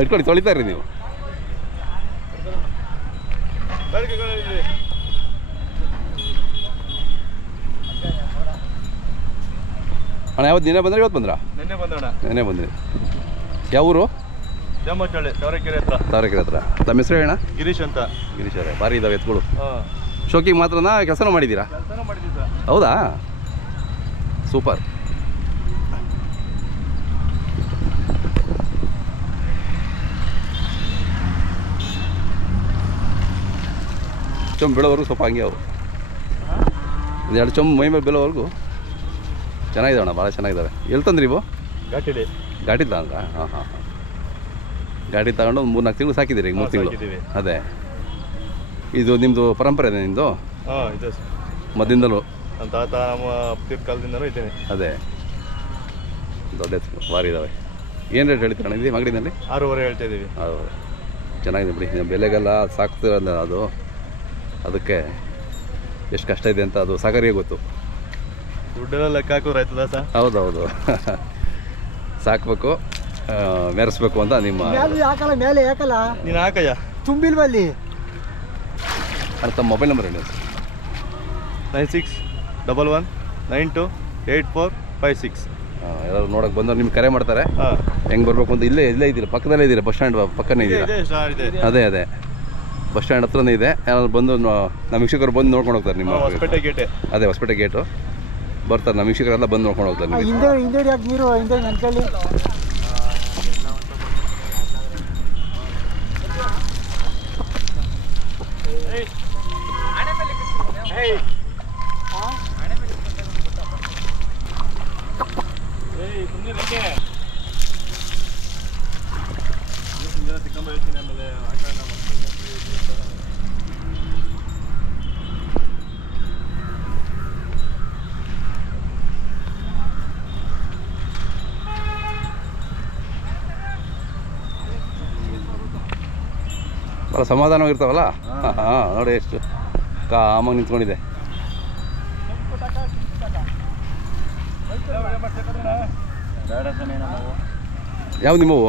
ಇಟ್ಕೊಳ್ಳಿ, ತೊಳಿತಾ ಇರಿ ನೀವು. ಅಣ್ಣ ಯಾವತ್ತು ನಿನ್ನೆ ಬಂದ್ರೆ ಇವತ್ತು ಬಂದ್ರಾ? ನಿನ್ನೆ ಬಂದಣ್ಣ. ನಿನ್ನೆ ಬಂದ್ರಿ. ಯಾವ ಊರು? ಜಮ್ಮಟ್ಟಳ್ಳಿ, ತಾವರೆಕೆರೆ ಹತ್ರ. ತಾವರೆಕೆರೆ ಹತ್ರ. ತಮ್ಮ ಹೆಸರು ಹೇಳ? ಗಿರೀಶ್ ಅಂತ. ಗಿರೀಶ್ ಅವರೇ, ಭಾರಿ ಇದಾವೆ ಎತ್ಗಳು. ಹಾಂ. ಶೋಕಿಗೆ ಮಾತ್ರನಾ ಕೆಲಸನೂ ಮಾಡಿದ್ದೀರಾ? ಕೆಲಸನೂ ಮಾಡಿದ್ದೀವಿ ಸರ್. ಹೌದಾ, ಸೂಪರ್. ಚೊಂಬು ಬೀಳೋವರೆಗೂ ಸ್ವಲ್ಪ ಹಂಗೆ ಅವು ಒಂದೆರಡು ಚೊಂಬು ಮೈ ಮೇಲೆ ಬೀಳೋವರೆಗೂ ಚೆನ್ನಾಗಿದ್ದಾವೆ ಅಣ್ಣ, ಭಾಳ ಚೆನ್ನಾಗಿದ್ದಾವೆ. ಎಲ್ಲಿ ತಂದ್ರಿ ಇವು? ಘಾಟಿಲಿ. ಘಾಟಿ ತಗೊಂಡ್ರಾ? ಹಾಂ ಹಾಂ ಹಾಂ. ಗಾಡಿ ತಗೊಂಡು ಒಂದು 3-4 ತಿಂಗಳು ಸಾಕಿದ್ದೀರಿ? ಈಗ 3 ತಿಂಗಳು. ಅದೇ, ಇದು ನಿಮ್ಮದು ಪರಂಪರೆ ಇದೆ ನಿಮ್ಮದು? ಹಾಂ, ಇದೆ ಮೊದಲಿಂದಲೂ. ನಮ್ಮ ತಾತ ನಮ್ಮ ಅಪ್ಪ ಕಾಲದಿಂದಲೂ ಇದ್ದೇನೆ. ಅದೇ, ದೊಡ್ಡ ಎತ್ತು ಭಾರಿ ಇದ್ದಾವೆ. ಏನು ರೇಟ್ ಹೇಳ್ತೀರಣ್ಣ ಇದು ಮಗಡಿನಲ್ಲಿ? 6.5 ಹೇಳ್ತಾ ಇದ್ದೀವಿ. ಹೌದು, ಚೆನ್ನಾಗಿದೆ ಬಿಡಿ. ಬೆಲೆಗೆಲ್ಲ ಸಾಕ್ತಿರಲ್ಲ ಅದು, ಅದಕ್ಕೆ ಎಷ್ಟು ಕಷ್ಟ ಇದೆ ಅಂತ ಅದು ಸಾಗರಿಗೆ ಗೊತ್ತು. ದುಡ್ಡೆಲ್ಲ ಲೆಕ್ಕ ಹಾಕೋರು ಆಯ್ತದ ಸರ್? ಹೌದೌದು, ಸಾಕಬೇಕು, ಮೆರೆಸ್ಬೇಕು ಅಂತ ನಿಮ್ಮ ಮೇಲೆ ಯಾಕಲ್ಲ ನೀನು ಹಾಕಯ್ಯ ತುಂಬಿಲ್ವಲ್ಲಿ. ತಮ್ಮ ಮೊಬೈಲ್ ನಂಬರ್ ಹೇಳಿ. 9611928456. ಎಲ್ಲರೂ ನೋಡೋಕೆ ಬಂದವ್ರು ನಿಮ್ಗೆ ಕರೆ ಮಾಡ್ತಾರೆ. ಹಾಂ, ಹೆಂಗೆ ಬರಬೇಕು ಅಂತ ಇಲ್ಲೇ ಇದ್ದೀರಾ? ಪಕ್ಕದಲ್ಲೇ ಇದ್ದೀರಾ? ಬಸ್ ಸ್ಟ್ಯಾಂಡ್ ಪಕ್ಕನೇ ಇದ್ದೀರಾ? ಅದೇ ಅದೇ, ಬಸ್ ಸ್ಟ್ಯಾಂಡ್ ಹತ್ರನೇ ಇದೆ. ಯಾರು ಬಂದು ನಮ್ಮ ವೀಕ್ಷಕರು ಬಂದು ನೋಡ್ಕೊಂಡು ಹೋಗ್ತಾರೆ ನಿಮ್ಮ ಹೊಸಪೇಟೆ ಗೇಟೆ. ಅದೇ, ಹೊಸಪೇಟೆ ಗೇಟು ಬರ್ತಾರೆ. ನಮ್ಮ ವೀಕ್ಷಕರೆಲ್ಲ ಬಂದು ನೋಡ್ಕೊಂಡು ಹೋಗ್ತಾರೆ. ಹಿಂದೆ ಯಾಕೆ ನೀರು ಹಿಂದೆ ನೆನ್ಕೊಳ್ಳಿ. ಭಾಳ ಸಮಾಧಾನವಾಗಿರ್ತಾವಲ್ಲ. ಹಾಂ, ನೋಡಿ ಎಷ್ಟು ಕಾಮಾಗಿ ನಿಂತ್ಕೊಂಡಿದೆ. ಯಾವ ನಿಮ್ಮವು?